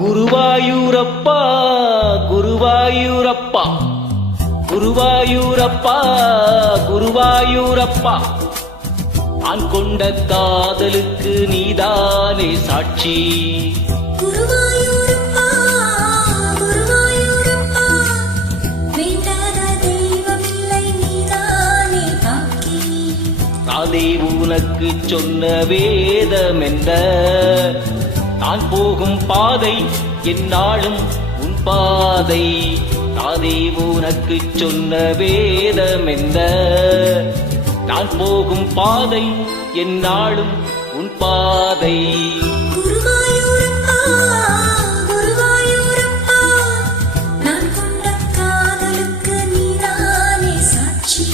குருவாயூரப்பா குருவாயூரப்பா குருவாயூரப்பா குருவாயூரப்பா நான் கொண்ட காதலுக்கு நீதானே சாட்சி. குருவாயூரப்பா குருவாயூரப்பா வேண்டாத தெய்வமில்லை நீதானே காக்கி. தாதே உனக்கு சொன்ன வேதம் என்ன, நான் போகும் பாதை என்னாலும் உன் பாதை. தாதே உனக்கு சொன்ன வேதம் என்ன, நான் போகும் பாதை என்னாலும் உன் பாதை. குருவாயூரப்பா குருவாயூரப்பா நான் கொண்ட காதலுக்கு நீதானே சாட்சி.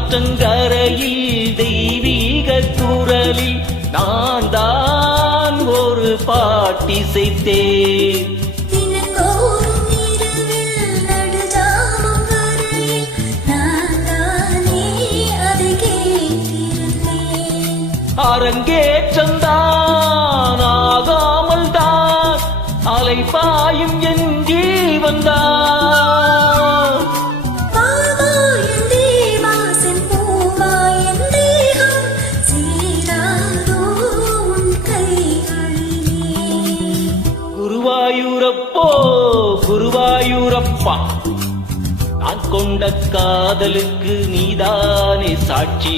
தேனாற்றங்கரையில் தெய்வீக குரலில் நான் தான் ஒரு பாட்டிசைத்தேன். தினந்தோறும் இரவில் நடுஜாமம் வரையில் நான் தானே அதை கேட்டிருந்தேன். அரங்கேற்றந்தான் ஆகாமல் தான் அலைபாயும் என் ஜீவன்தான். குருவாயூரப்போ குருவாயூரப்பா நான் கொண்ட காதலுக்கு நீதானே சாட்சி.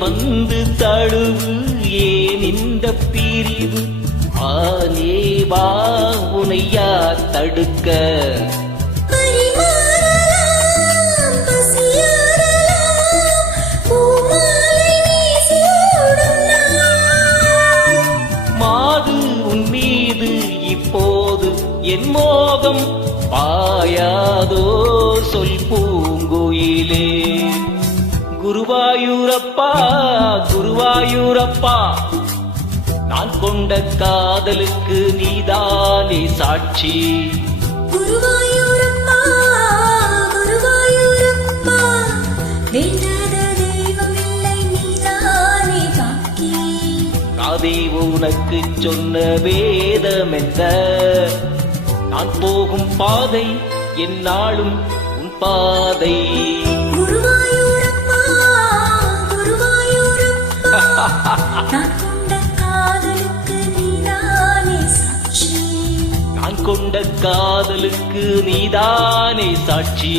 வந்து தழுவு ஏன் இந்த பிரிவு, ஆனேவா உனையா தடுக்க. மாது உன் மீது இப்போது என் மோகம் பாயாதோ சொல் பூங்குயிலே. குருவாயூரப்பா குருவாயூரப்பா நான் கொண்ட காதலுக்கு நீதானே சாட்சி. குருவாயூரப்பா குருவாயூரப்பா வேண்டாத தெய்வமில்லை நீதானே காக்கி. தாதே உனக்கு சொன்ன வேதம் என்ன, நான் போகும் பாதை என்னாலும் உன் பாதை. நான் கொண்ட காதலுக்கு நீதானே சாட்சி. நான் கொண்ட காதலுக்கு நீதானே சாட்சி.